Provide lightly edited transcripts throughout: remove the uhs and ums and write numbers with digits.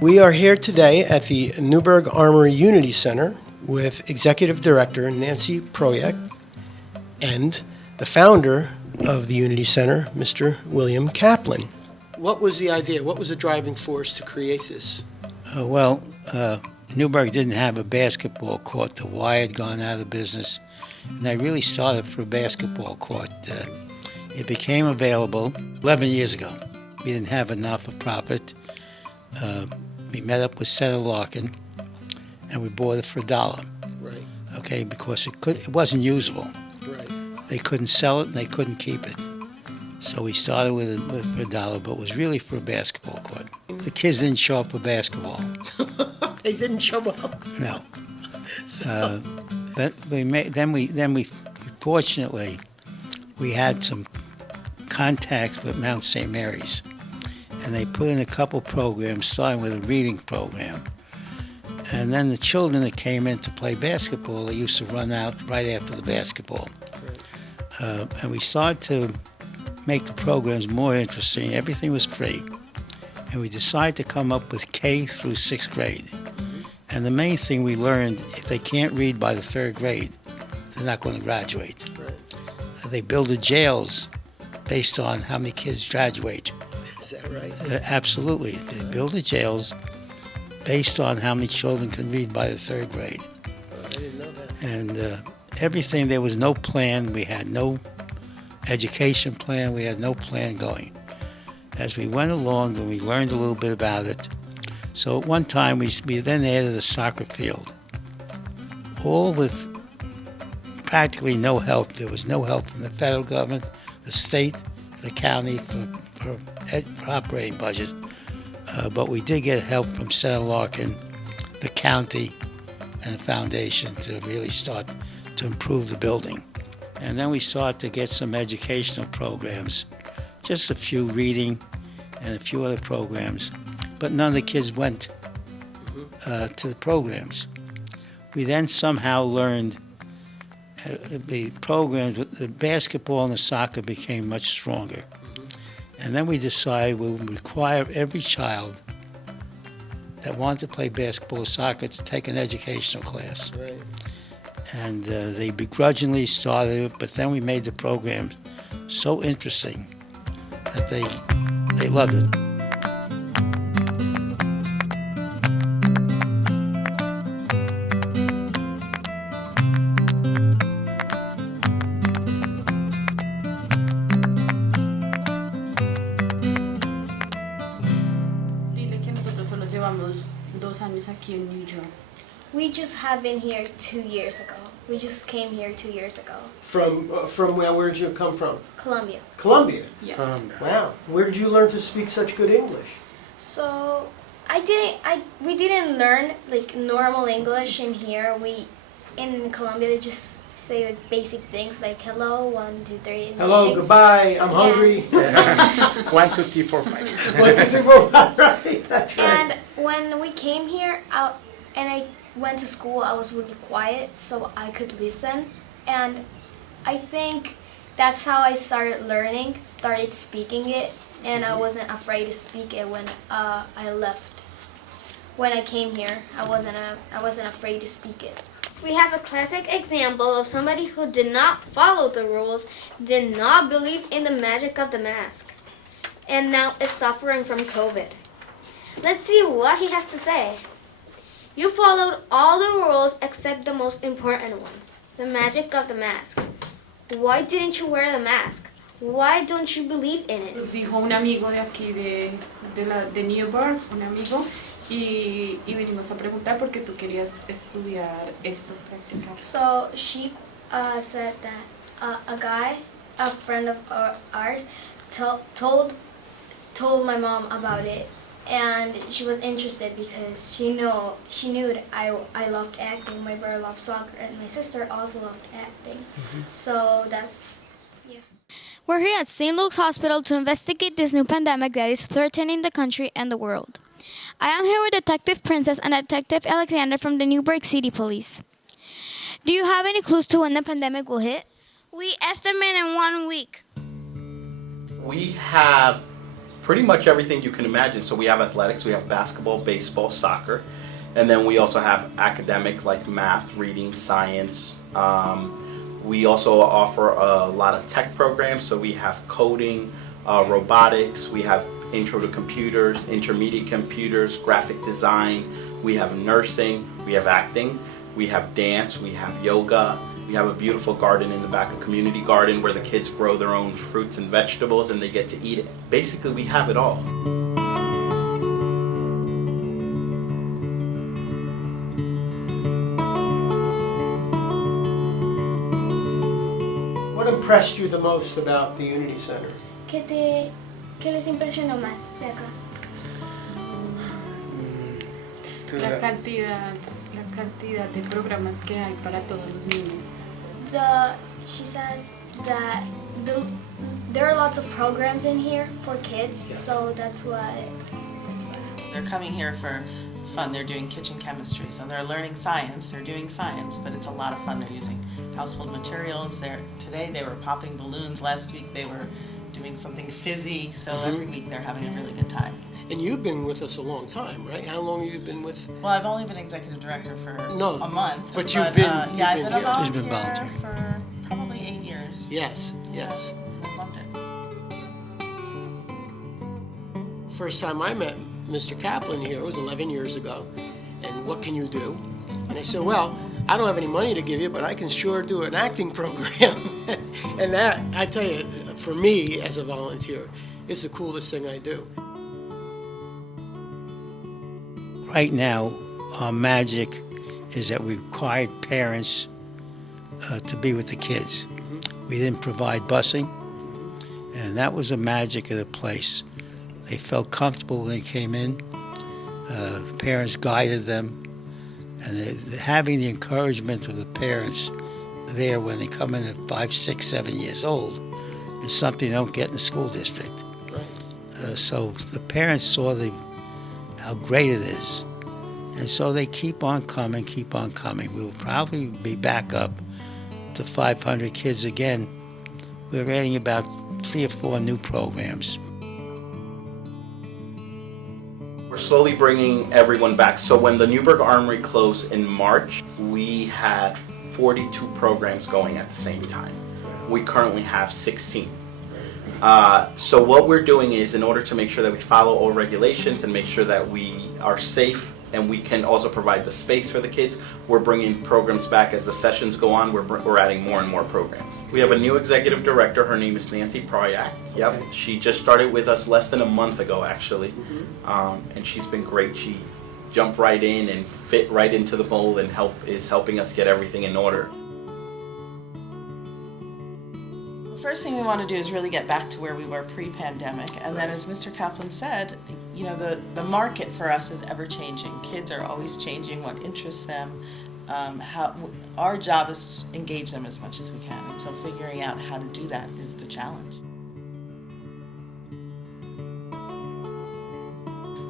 We are here today at the Newburgh Armory Unity Center with Executive Director Nancy Proyek and the founder of the Unity Center, Mr. William Kaplan. What was the idea? What was the driving force to create this? Newburgh didn't have a basketball court. The Y had gone out of business, and I really started for a basketball court. It became available 11 years ago. We didn't have enough of profit. We met up with Senator Larkin, and we bought it for $1. Right. Okay, because it wasn't usable. Right. They couldn't sell it, and they couldn't keep it. So we started with it for $1, but it was really for a basketball court. The kids didn't show up for basketball. They didn't show up. No. But we fortunately we had some contacts with Mount St. Mary's, and they put in a couple programs, starting with a reading program. And then the children that came in to play basketball, they used to run out right after the basketball. And we started to make the programs more interesting. Everything was free. And we decided to come up with K through 6th grade. And the main thing we learned, if they can't read by the 3rd grade, they're not going to graduate. Right. They build the jails based on how many kids graduate. Is that right? Absolutely. They build the jails based on how many children can read by the 3rd grade. Oh, I didn't know that. And everything, there was no plan. We had no education plan. We had no plan going. As we went along and we learned a little bit about it. So at one time we then added a soccer field, all with practically no help. There was no help from the federal government, the state, the county for operating budget. But we did get help from Senator Larkin, the county, and the foundation to really start to improve the building. And then we started to get some educational programs, just a few reading and a few other programs, but none of the kids went to the programs. We then somehow learned the programs, the basketball and the soccer became much stronger. And then we decided we would require every child that wanted to play basketball or soccer to take an educational class. Right. And they begrudgingly started it, but then we made the program so interesting that they loved it. Dile que nosotros solo llevamos 2 años aquí en New York. We just have been here 2 years ago. We just came here 2 years ago. From where did you come from? Colombia. Colombia? Yes. Wow. Where did you learn to speak such good English? So we didn't learn like normal English in here. In Colombia they just say like basic things like hello, 1, 2, 3. and Hello, things. goodbye, I'm hungry. 1, 2, 3, 4, 5. 1, 2, 3, 4, 5, right, that's right. And when we came here and I went to school, I was really quiet so I could listen. And I think that's how I started learning, started speaking it, and I wasn't afraid to speak it when I left. When I came here, I wasn't afraid to speak it. We have a classic example of somebody who did not follow the rules, did not believe in the magic of the mask, and now is suffering from COVID. Let's see what he has to say. You followed all the rules except the most important one, the magic of the mask. Why didn't you wear the mask? Why don't you believe in it? Nos dijo un amigo de aquí de Newburgh, un amigo, y venimos a preguntar por qué tú querías estudiar esto, practicar. So she said that a friend of ours, told my mom about it, and she was interested because she knew that I loved acting. My brother loved soccer, and my sister also loved acting. So that's. We're here at St. Luke's Hospital to investigate this new pandemic that is threatening the country and the world. I am here with Detective Princess and Detective Alexander from the Newburgh City Police. Do you have any clues to when the pandemic will hit? We estimate in 1 week. We have pretty much everything you can imagine. So we have athletics, we have basketball, baseball, soccer, and then we also have academic like math, reading, science. We also offer a lot of tech programs, so we have coding, robotics, we have intro to computers, intermediate computers, graphic design, we have nursing, we have acting, we have dance, we have yoga. We have a beautiful garden in the back, a community garden where the kids grow their own fruits and vegetables and they get to eat it. Basically, we have it all. What impressed you the most about the Unity Center? ¿Qué les impresionó más de acá? La cantidad de programas que hay para todos los niños. She says that there are lots of programs in here for kids, so that's why. They're coming here for fun. They're doing kitchen chemistry, so they're learning science. They're doing science, but it's a lot of fun. They're using household materials. Today they were popping balloons. Last week they were doing something fizzy. So every week they're having a really good time. And you've been with us a long time, right? How long have you been with? Well, I've only been executive director for a month. But you've been I've been a here. You've been volunteer volunteering. for probably 8 years. Yes. I loved it. First time I met Mr. Kaplan here was 11 years ago. And what can you do? And I said, well, I don't have any money to give you, but I can sure do an acting program. And that, I tell you, for me as a volunteer, it's the coolest thing I do. Right now, our magic is that we required parents to be with the kids. We didn't provide busing, and that was the magic of the place. They felt comfortable when they came in. The parents guided them, and having the encouragement of the parents there when they come in at 5, 6, 7 years old is something they don't get in the school district. So the parents saw how great it is. And so they keep on coming. We will probably be back up to 500 kids again. We're adding about 3 or 4 new programs. We're slowly bringing everyone back. So when the Newburgh Armory closed in March, we had 42 programs going at the same time. We currently have 16. So what we're doing is, in order to make sure that we follow all regulations and make sure that we are safe and we can also provide the space for the kids, we're bringing programs back as the sessions go on. We're adding more and more programs. We have a new executive director. Her name is Nancy Proyak. Yep, she just started with us less than a month ago, actually, and she's been great. She jumped right in and fit right into the mold and is helping us get everything in order. The first thing we want to do is really get back to where we were pre-pandemic, and then as Mr. Kaplan said, you know, the market for us is ever changing. Kids are always changing what interests them. Our job is to engage them as much as we can, and so figuring out how to do that is the challenge.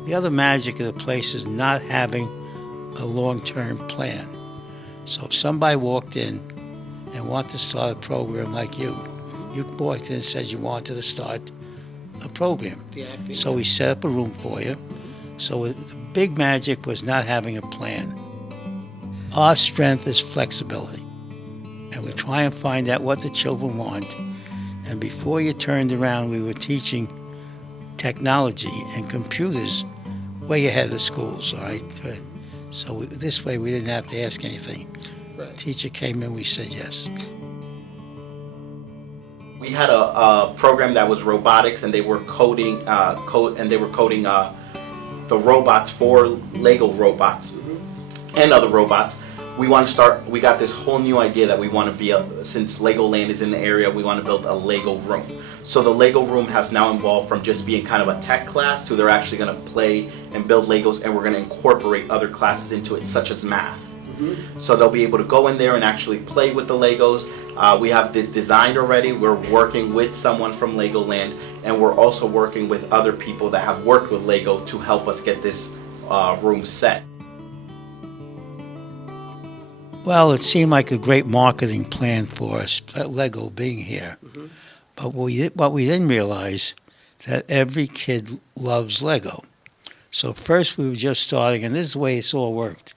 The other magic of the place is not having a long-term plan. So if somebody walked in and wanted to start a program like you walked in and said you wanted to start a program. So we set up a room for you. So the big magic was not having a plan. Our strength is flexibility. And we try and find out what the children want. And before you turned around, we were teaching technology and computers way ahead of the schools, all right? So this way we didn't have to ask anything. Right. Teacher came in, we said yes. We had a program that was robotics, and they were coding the robots for Lego robots and other robots. We got this whole new idea that we want to be since Legoland is in the area, we want to build a Lego room. So the Lego room has now evolved from just being kind of a tech class to they're actually going to play and build Legos, and we're going to incorporate other classes into it, such as math. So they'll be able to go in there and actually play with the Legos. We have this designed already. We're working with someone from Legoland, and we're also working with other people that have worked with Lego to help us get this room set. Well, it seemed like a great marketing plan for us, Lego being here. But what we didn't realize that every kid loves Lego. So first we were just starting, and this is the way it's all worked.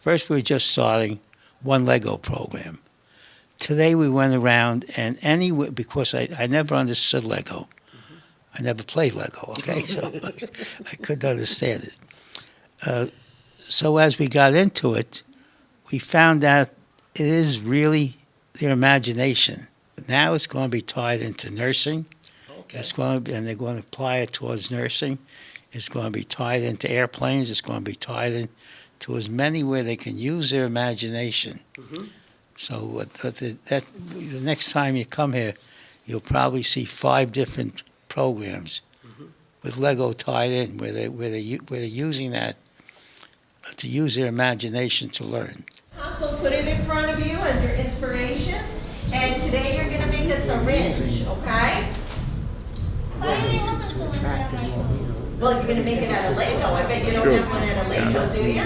First we were just starting one Lego program. Today we went around and because I never understood Lego. I never played Lego, okay? So I couldn't understand it. So as we got into it, we found out it is really their imagination. Now it's going to be tied into nursing. Okay. And they're going to apply it towards nursing. It's going to be tied into airplanes. It's going to be tied into as many where they can use their imagination. Mhm. So the next time you come here, you'll probably see 5 different programs with Lego tied in, where they're using that to use their imagination to learn. We'll put it in front of you as your inspiration. And today you're going to make a syringe, okay? Why do they have a cylinder at my home? Well, you're going to make it out of Lego. I bet you don't have one out of Lego, do you?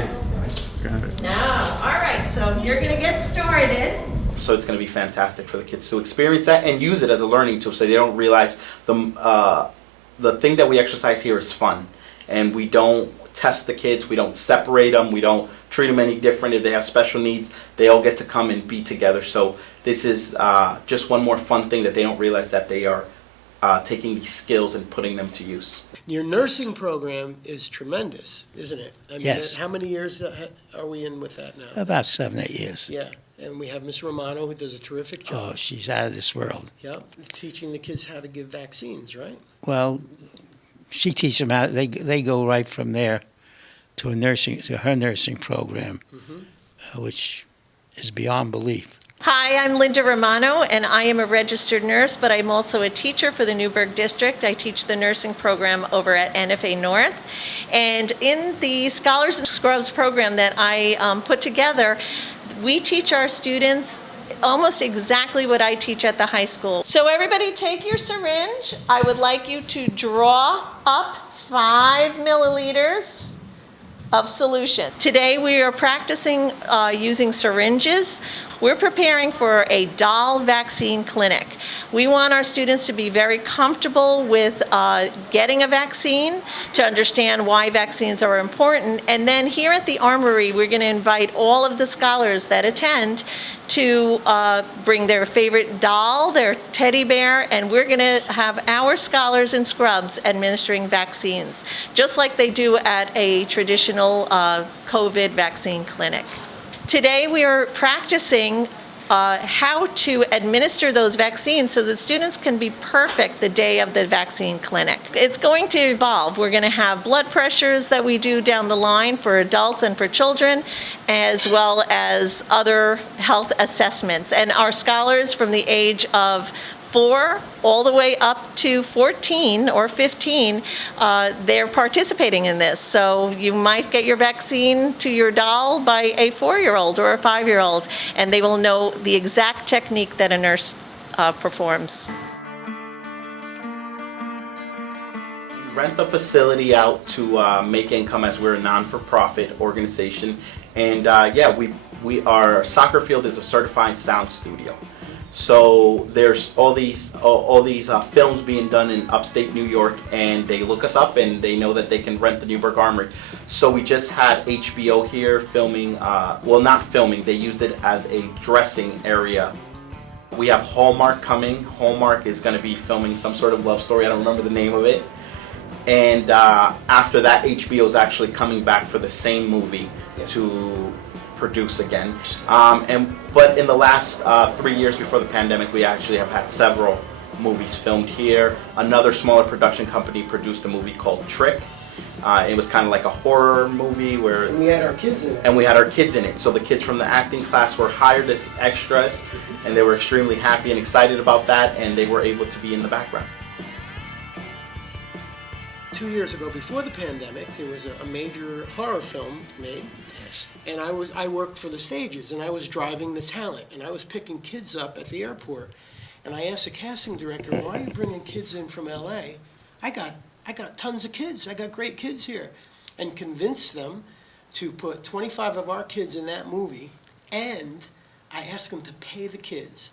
Got it. No. All right, so you're going to get started. So it's going to be fantastic for the kids to experience that and use it as a learning tool, so they don't realize the thing that we exercise here is fun, and we don't test the kids, we don't separate them, we don't treat them any different. If they have special needs, they all get to come and be together. So this is just one more fun thing that they don't realize, that they are taking these skills and putting them to use. Your nursing program is tremendous, isn't it? I mean, Yes. How many years are we in with that now? About 7, 8 years. Yeah, and we have Miss Romano, who does a terrific Oh, job. she's out of this world. Yep, teaching the kids how to give vaccines, right? Well, she teaches them how they go right from there to her nursing program, which is beyond belief. Hi, I'm Linda Romano, and I am a registered nurse, but I'm also a teacher for the Newburgh district. I teach the nursing program over at NFA North. And in the Scholars and Scrubs program that I put together, we teach our students almost exactly what I teach at the high school. So everybody take your syringe. I would like you to draw up 5 milliliters of solution. Today we are practicing using syringes. We're preparing for a doll vaccine clinic. We want our students to be very comfortable with getting a vaccine, to understand why vaccines are important. And then here at the Armory, we're going to invite all of the scholars that attend to bring their favorite doll, their teddy bear, and we're going to have our scholars in scrubs administering vaccines, just like they do at a traditional COVID vaccine clinic. Today we are practicing how to administer those vaccines so that students can be perfect the day of the vaccine clinic. It's going to evolve. We're going to have blood pressures that we do down the line for adults and for children, as well as other health assessments. And our scholars from the age of 4 all the way up to 14 or 15, they're participating in this. So you might get your vaccine to your doll by a 4-year-old or a 5-year-old, and they will know the exact technique that a nurse performs. We rent the facility out to make income, as we're a non-for-profit organization. And our soccer field is a certified sound studio. So there's all these films being done in upstate New York, and they look us up and they know that they can rent the Newburgh Armory. So we just had HBO here filming, not filming, they used it as a dressing area. We have Hallmark coming. Hallmark is going to be filming some sort of love story, I don't remember the name of it. And after that, HBO is actually coming back for the same movie to produce again. But in the last 3 years before the pandemic, we actually have had several movies filmed here. Another smaller production company produced a movie called Trick. It was kind of like a horror movie where... And we had our kids in it. And we had our kids in it. So the kids from the acting class were hired as extras, and they were extremely happy and excited about that, and they were able to be in the background. 2 years ago, before the pandemic, there was a major horror film made. Yes. And I worked for the stages, and I was driving the talent, and I was picking kids up at the airport. And I asked the casting director, "Why are you bringing kids in from LA? I got tons of kids. I got great kids here." And convinced them to put 25 of our kids in that movie, and I asked them to pay the kids.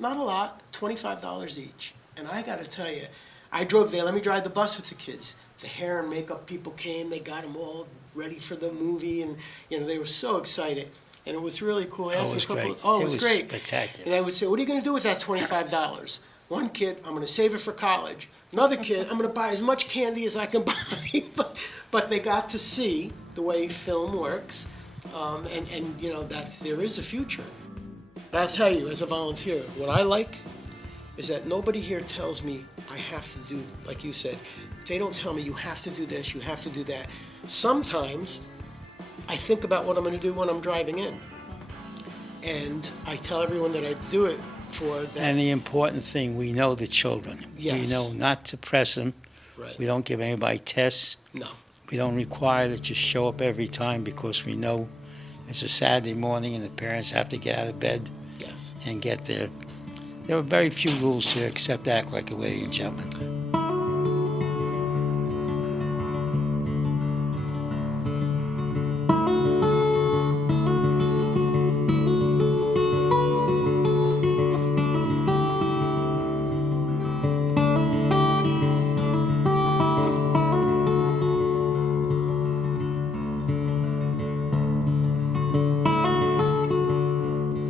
Not a lot, $25 each. And I got to tell you, I drove there, let me drive the bus with the kids. The hair and makeup people came, they got them all ready for the movie, and, you know, they were so excited. And it was really cool. I Oh, asked it was a couple great. oh, it was great. Spectacular. And I would say, what are you gonna do with that $25? One kid, I'm gonna save it for college. Another kid, I'm gonna buy as much candy as I can buy. But they got to see the way film works, and you know, that there is a future. But I'll tell you, as a volunteer, what I like is that nobody here tells me I have to do, like you said, they don't tell me you have to do this, you have to do that. Sometimes I think about what I'm gonna do when I'm driving in. And I tell everyone that I do it for that. And the important thing, we know the children. We Yes. know not to press them. Right. We don't give anybody tests. No. We don't require that you show up every time because we know it's a Saturday morning and the parents have to get out of bed Yes. and get there. There are very few rules here except act like a lady and gentleman.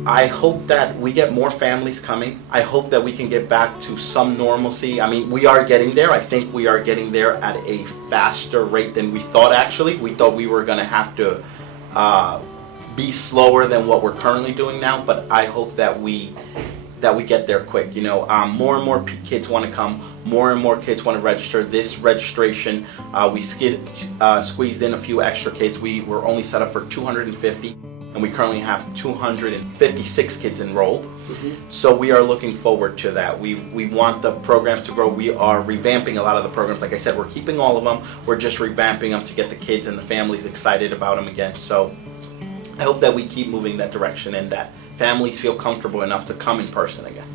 I hope that we get more families coming. I hope that we can get back to some normalcy. I mean, we are getting there. I think we are getting there at a faster rate than we thought, actually. We thought we were going to have to be slower than what we're currently doing now, but I hope that we get there quick. You know, more and more kids want to come. More and more kids want to register. This registration, we squeezed in a few extra kids. We were only set up for 250. And we currently have 256 kids enrolled. Mm-hmm. So we are looking forward to that. We want the programs to grow. We are revamping a lot of the programs. Like I said, we're keeping all of them. We're just revamping them to get the kids and the families excited about them again. So I hope that we keep moving that direction and that families feel comfortable enough to come in person again.